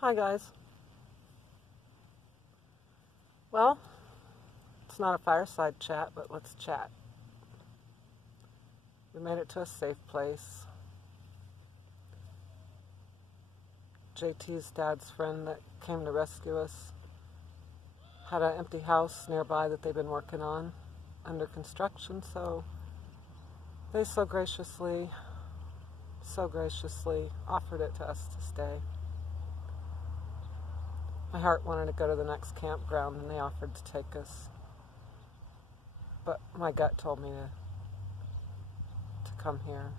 Hi guys. Well, it's not a fireside chat, but let's chat. We made it to a safe place. JT's dad's friend that came to rescue us had an empty house nearby that they've been working on under construction, so they so graciously offered it to us to stay. My heart wanted to go to the next campground and they offered to take us. But my gut told me to come here.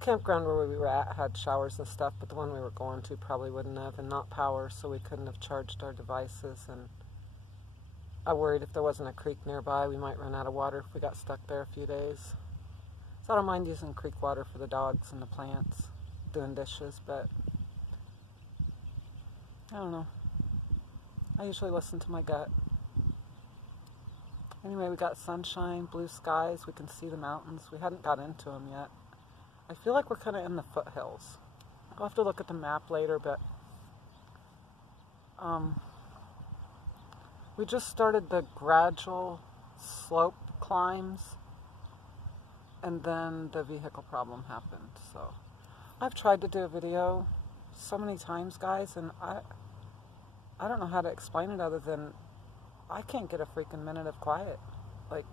Campground where we were at had showers and stuff, but the one we were going to probably wouldn't have, and not power, so we couldn't have charged our devices. And I worried if there wasn't a creek nearby, we might run out of water if we got stuck there a few days. So I don't mind using creek water for the dogs and the plants, doing dishes, but I don't know. I usually listen to my gut. Anyway, we got sunshine, blue skies, we can see the mountains. We hadn't got into them yet. I feel like we're kind of in the foothills. I'll have to look at the map later, but we just started the gradual slope climbs, and then the vehicle problem happened. So I've tried to do a video so many times, guys, and I don't know how to explain it other than I can't get a freaking minute of quiet. Like,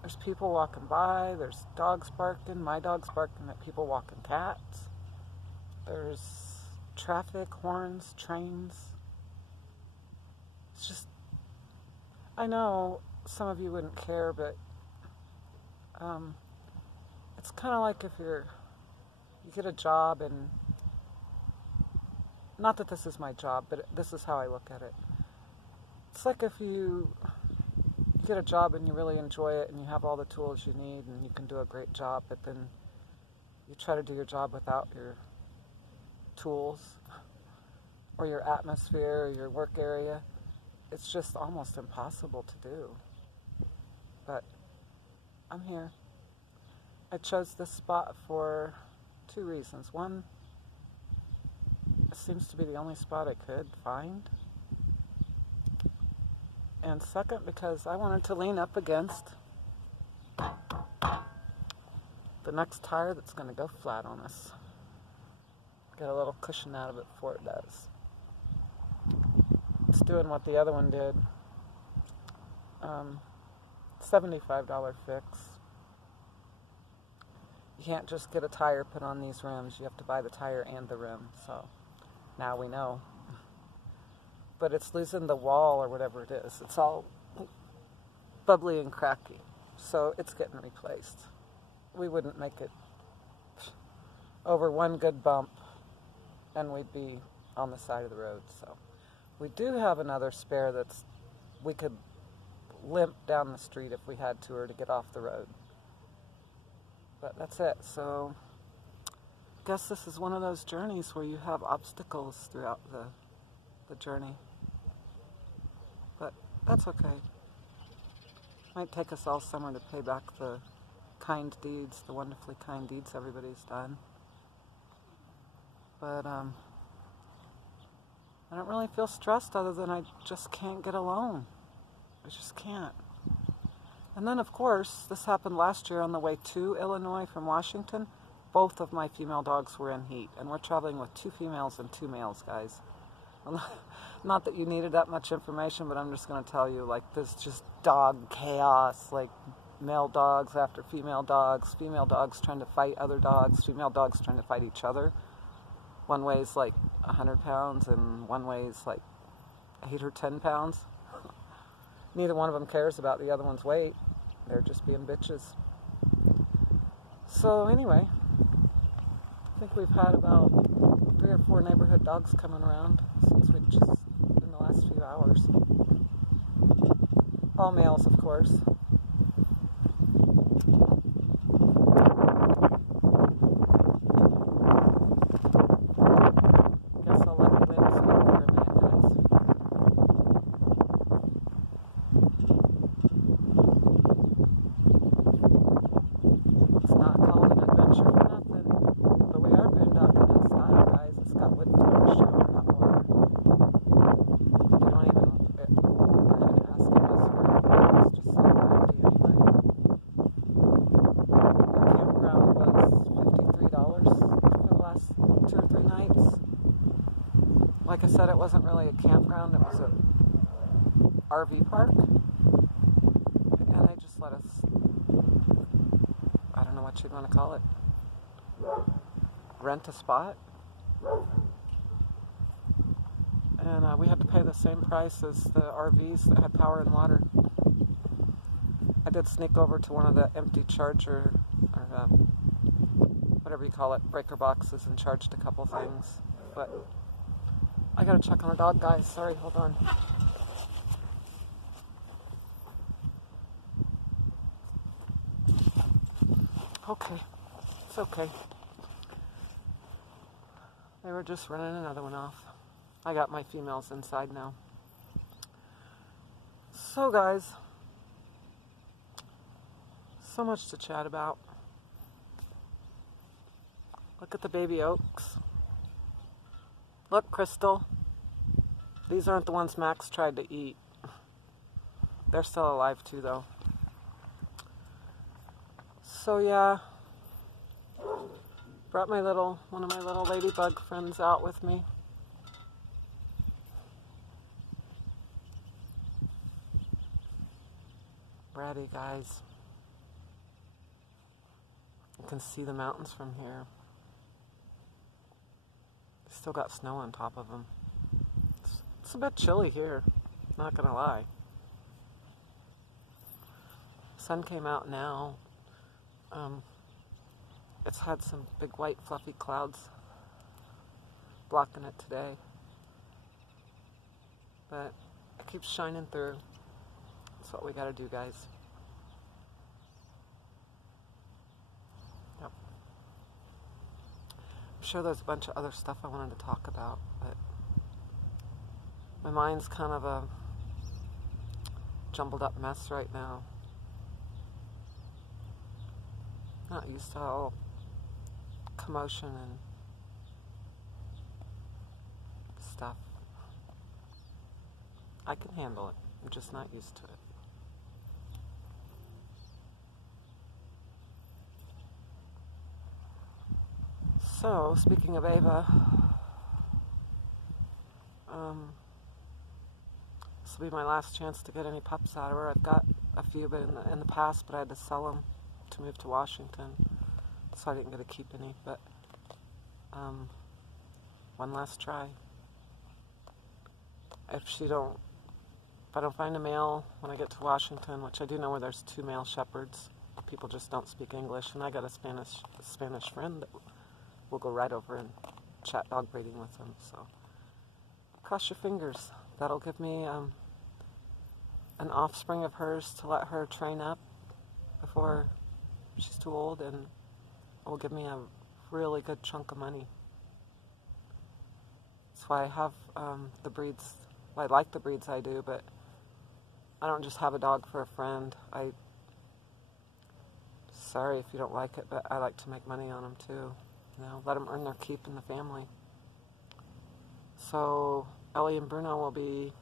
there's people walking by, there's dogs barking, my dog's barking at people walking cats. There's traffic, horns, trains. It's just, I know some of you wouldn't care, but it's kind of like if you get a job, and not that this is my job, but this is how I look at it. It's like if you get a job and you really enjoy it and you have all the tools you need and you can do a great job, but then you try to do your job without your tools or your atmosphere or your work area. It's just almost impossible to do. But I'm here. I chose this spot for two reasons. One, it seems to be the only spot I could find. And second, because I wanted to lean up against the next tire that's going to go flat on us. Get a little cushion out of it before it does. It's doing what the other one did. $75 fix. You can't just get a tire put on these rims. You have to buy the tire and the rim. So now we know. But it's losing the wall or whatever it is. It's all bubbly and cracky. So it's getting replaced. We wouldn't make it over one good bump and we'd be on the side of the road. So we do have another spare we could limp down the street if we had to, or to get off the road. But that's it. So I guess this is one of those journeys where you have obstacles throughout the journey. But that's okay. Might take us all summer to pay back the kind deeds, the wonderfully kind deeds everybody's done. But I don't really feel stressed other than I just can't get alone. I just can't. And then, of course, this happened last year on the way to Illinois from Washington. Both of my female dogs were in heat, and we're traveling with 2 females and 2 males, guys. Not that you needed that much information, but I'm just going to tell you, like, there's just dog chaos, like male dogs after female dogs trying to fight other dogs, female dogs trying to fight each other. One weighs like 100 pounds and one weighs like 8 or 10 pounds. Neither one of them cares about the other one's weight. They're just being bitches. So anyway, I think we've had about 3 or 4 neighborhood dogs coming around since we just, in the last few hours. All males, of course. Guess I'll let the wind speak for a minute, guys. It's not called an adventure for nothing, but we are Like I said, it wasn't really a campground, it was a RV park. And they just let us, I don't know what you'd want to call it, rent a spot. And we had to pay the same price as the RVs that had power and water. I did sneak over to one of the empty charger, or whatever you call it, breaker boxes, and charged a couple things. But I gotta check on a dog, guys. Sorry, hold on. Okay, it's okay. They were just running another one off. I got my females inside now. So guys, so much to chat about. Look at the baby oaks. Look, Crystal. These aren't the ones Max tried to eat. They're still alive too, though. So yeah, brought one of my little ladybug friends out with me. Ready, guys. You can see the mountains from here. Still got snow on top of them. It's a bit chilly here, not gonna lie. Sun came out now. It's had some big white fluffy clouds blocking it today, but it keeps shining through. That's what we gotta do, guys. Yep. I'm sure there's a bunch of other stuff I wanted to talk about, but my mind's kind of a jumbled up mess right now. Not used to all commotion and stuff. I can handle it. I'm just not used to it. So, speaking of Ava, this will be my last chance to get any pups out of her. I've got a few, but in the past, but I had to sell them to move to Washington, so I didn't get to keep any. But one last try. If I don't find a male when I get to Washington, which I do know where there's 2 male shepherds, people just don't speak English, and I got a Spanish friend that will go right over and chat dog breeding with them. So cross your fingers. That'll give me an offspring of hers to let her train up before she's too old, and it will give me a really good chunk of money. That's why I have the breeds. I like the breeds I do, but I don't just have a dog for a friend. Sorry if you don't like it, but I like to make money on them too. You know, let them earn their keep in the family. So Ellie and Bruno will be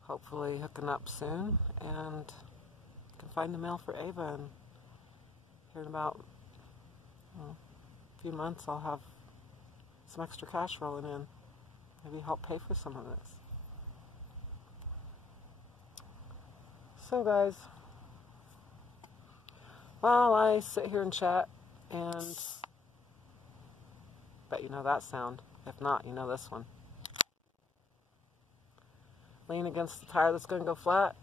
hopefully hooking up soon, and can find a male for Ava, and here in about a few months I'll have some extra cash rolling in. Maybe help pay for some of this. So guys, while I sit here and chat, and bet you know that sound. If not, you know this one. Lean against the tire that's going to go flat.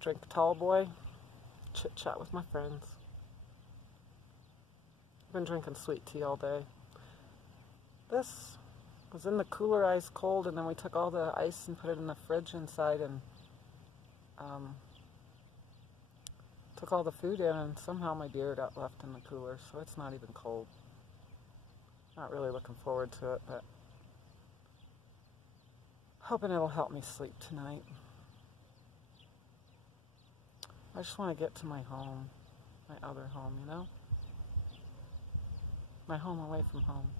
Drink a tall boy. Chit chat with my friends. I've been drinking sweet tea all day. This was in the cooler, ice cold, and then we took all the ice and put it in the fridge inside, and took all the food in, and somehow my beer got left in the cooler, so it's not even cold. Not really looking forward to it, but hoping it'll help me sleep tonight. I just want to get to my home, my other home, you know? My home away from home.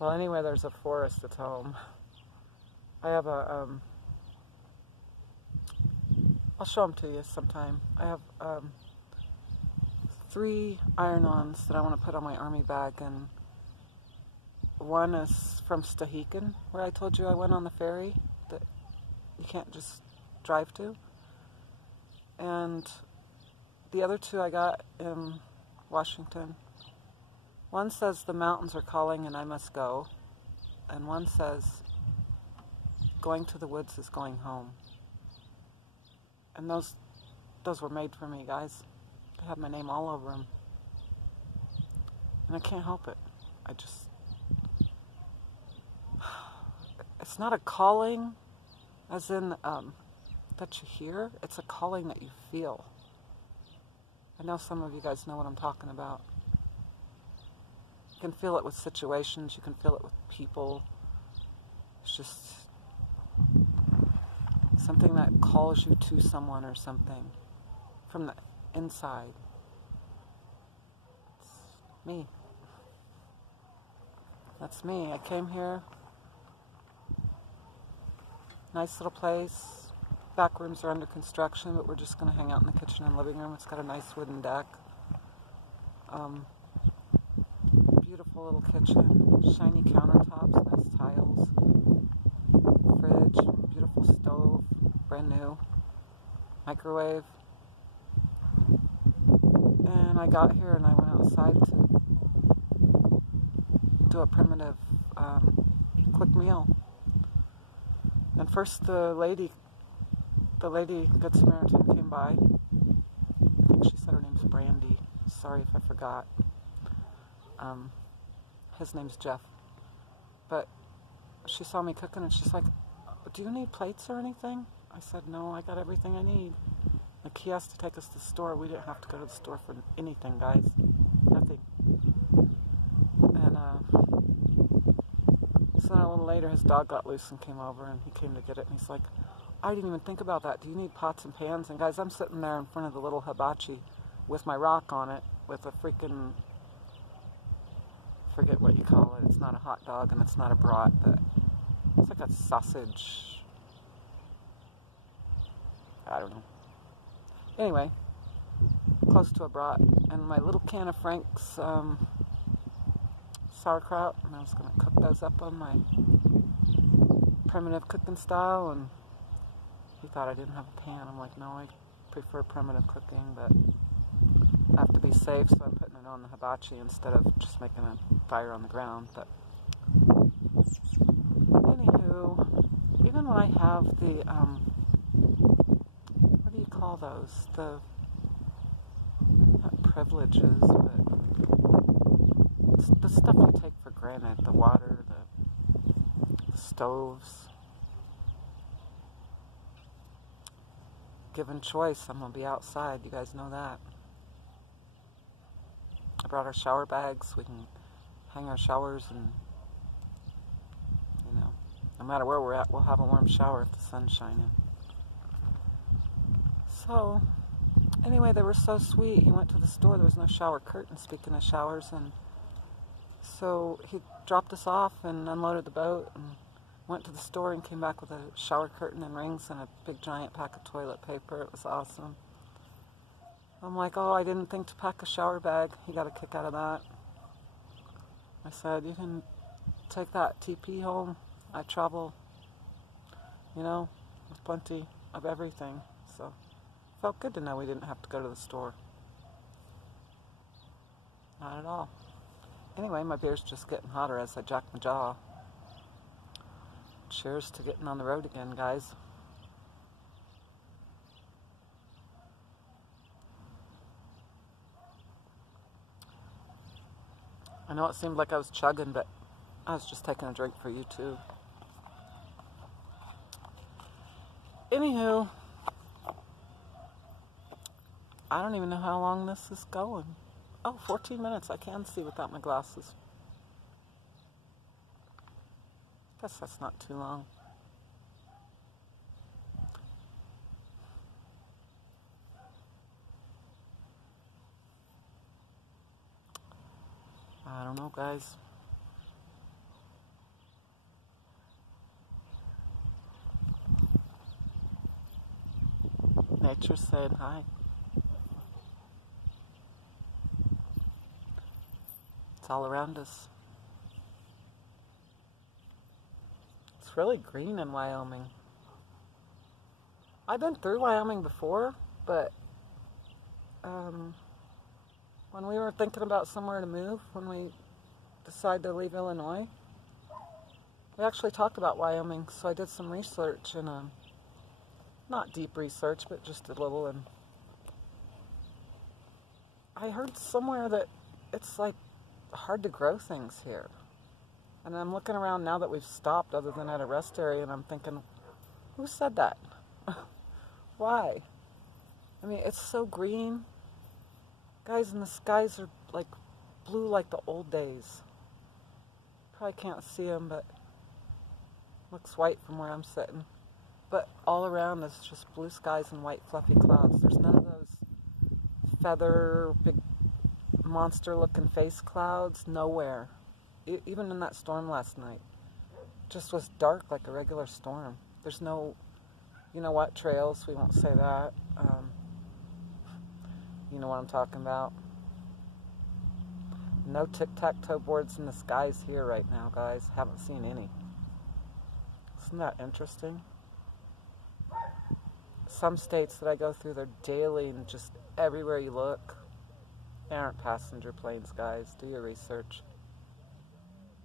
Well, anywhere there's a forest, it's home. I have a, I'll show them to you sometime. I have 3 iron-ons that I want to put on my army bag, and One is from Stehekin, where I told you I went on the ferry that you can't just drive to. And the other two I got in Washington. One says the mountains are calling and I must go. And one says going to the woods is going home. And those were made for me, guys. They have my name all over them. And I can't help it. It's not a calling as in that you hear. It's a calling that you feel. I know some of you guys know what I'm talking about. You can feel it with situations. You can feel it with people. It's just something that calls you to someone or something from the inside. It's me. That's me. I came here. Nice little place. Back rooms are under construction, but we're just going to hang out in the kitchen and living room. It's got a nice wooden deck. Beautiful little kitchen. Shiny countertops, nice tiles. Fridge, beautiful stove, brand new. Microwave. And I got here and I went outside to do a primitive quick meal. And first the lady Good Samaritan came by. I think she said her name's Brandy. Sorry if I forgot. His name's Jeff. But she saw me cooking and she's like, do you need plates or anything? I said, no, I got everything I need. Like, he has to take us to the store. We didn't have to go to the store for anything, guys. Nothing. And so then a little later, his dog got loose and came over, and he came to get it, and he's like, I didn't even think about that. Do you need pots and pans? And guys, I'm sitting there in front of the little hibachi with my rock on it, with a freaking, forget what you call it. It's not a hot dog, and it's not a brat, but it's like a sausage. I don't know. Anyway, close to a brat, and my little can of Frank's sauerkraut, and I was going to cook those up on my primitive cooking style, and he thought I didn't have a pan. I'm like, no, I prefer primitive cooking, but I have to be safe, so I'm putting it on the hibachi instead of just making a fire on the ground. But anywho, even when I have the, what do you call those? The, not privileges, but it's the stuff you take for granted, the water, the stoves. Given choice, I'm going to be outside. You guys know that. I brought our shower bags. We can hang our showers and, you know, no matter where we're at, we'll have a warm shower if the sun's shining. So, anyway, they were so sweet. He went to the store. There was no shower curtain, speaking of showers, and so he dropped us off and unloaded the boat and went to the store and came back with a shower curtain and rings and a big giant pack of toilet paper. It was awesome. I'm like, oh, I didn't think to pack a shower bag. He got a kick out of that. I said, you can take that TP home. I travel, you know, with plenty of everything. So, felt good to know we didn't have to go to the store. Not at all. Anyway, my beer's just getting hotter as I jack my jaw. Cheers to getting on the road again, guys. I know it seemed like I was chugging, but I was just taking a drink for you too. Anywho, I don't even know how long this is going. Oh, 14 minutes. I can see without my glasses. Guess that's not too long. I don't know, guys. Nature said hi. It's all around us. really green in Wyoming. I've been through Wyoming before, but when we were thinking about somewhere to move, when we decided to leave Illinois, we actually talked about Wyoming, so I did some research, and not deep research, but just a little, and I heard somewhere that it's like hard to grow things here. And I'm looking around now that we've stopped, other than at a rest area, and I'm thinking, who said that? Why? I mean, it's so green. Guys, and the skies are like blue like the old days. Probably can't see them, but looks white from where I'm sitting. But all around is just blue skies and white fluffy clouds. There's none of those feather, big monster-looking face clouds. Nowhere. Even in that storm last night. Just was dark like a regular storm. There's no, you know what, trails. We won't say that. You know what I'm talking about. No tic-tac-toe boards in the skies here right now, guys. Haven't seen any. Isn't that interesting? Some states that I go through, they're daily, and just everywhere you look, there aren't passenger planes, guys. Do your research.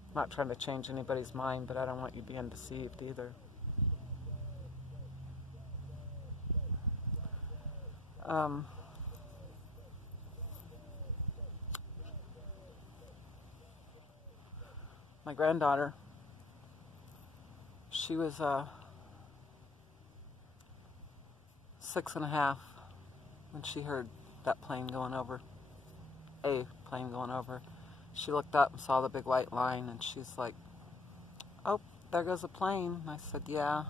I'm not trying to change anybody's mind, but I don't want you being deceived either. My granddaughter, she was 6.5 when she heard that plane going over, a plane going over. She looked up and saw the big white line, and she's like, oh, there goes a plane. And I said, yeah.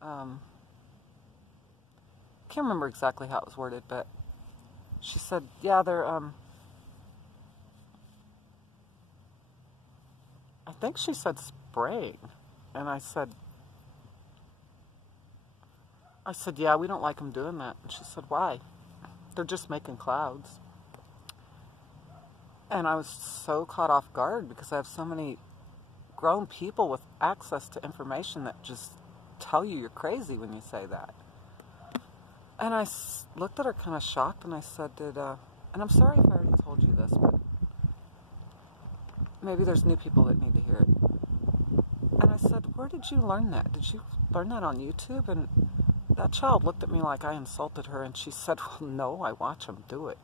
Can't remember exactly how it was worded, but she said, yeah, they're, I think she said spraying. And I said, yeah, we don't like them doing that. And she said, why? They're just making clouds. And I was so caught off guard because I have so many grown people with access to information that just tell you you're crazy when you say that. And I looked at her kind of shocked, and I said, and I'm sorry if I already told you this, but maybe there's new people that need to hear it. And I said, where did you learn that? Did you learn that on YouTube? And that child looked at me like I insulted her, and she said, well, no, I watch them do it.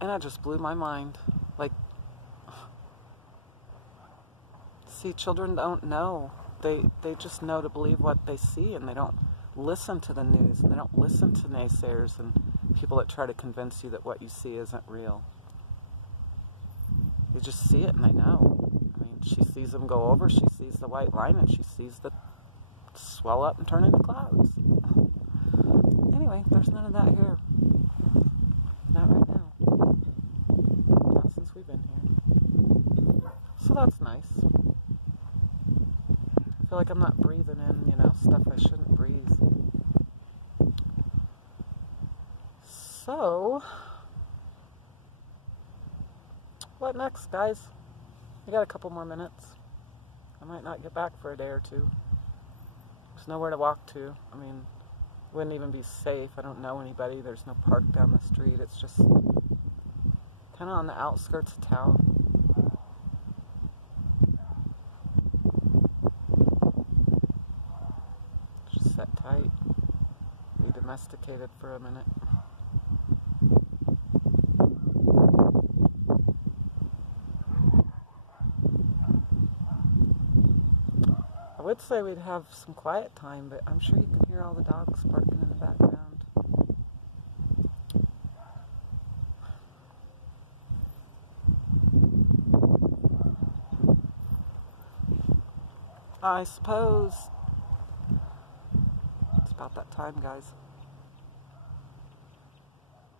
And that just blew my mind. Like, see, children don't know. They just know to believe what they see, and they don't listen to the news, and they don't listen to naysayers and people that try to convince you that what you see isn't real. They just see it and they know. I mean, she sees them go over, she sees the white line, and she sees the swell up and turn into clouds. Anyway, there's none of that here. Not right now. Not since we've been here. So that's nice. I feel like I'm not breathing in, stuff I shouldn't breathe. So, what next, guys? We got a couple more minutes. I might not get back for a day or two. There's nowhere to walk to. I mean, wouldn't even be safe. I don't know anybody. There's no park down the street. It's just kind of on the outskirts of town. Just sit tight. Be domesticated for a minute. I would say we'd have some quiet time, but I'm sure you can hear all the dogs barking in the background. I suppose it's about that time, guys.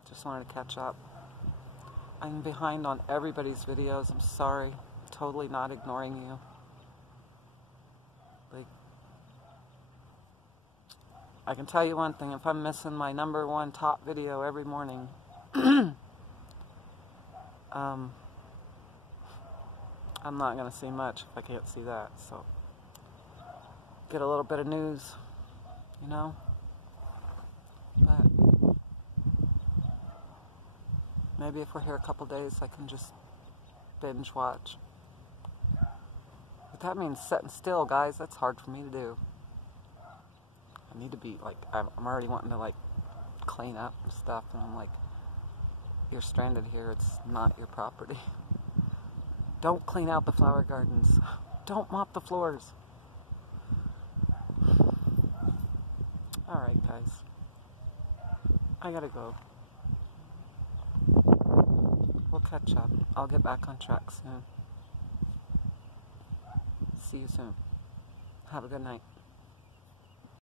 Just wanted to catch up. I'm behind on everybody's videos. I'm sorry. Totally not ignoring you. I can tell you one thing, if I'm missing my #1 top video every morning, I I'm not going to see much if I can't see that. So get a little bit of news, you know. But maybe if we're here a couple days, I can just binge watch. But that means sitting still, guys. That's hard for me to do. I need to be, like, I'm already wanting to, like, clean up and stuff. And I'm like, you're stranded here. It's not your property. Don't clean out the flower gardens. Don't mop the floors. Alright, guys. I gotta go. We'll catch up. I'll get back on track soon. See you soon. Have a good night.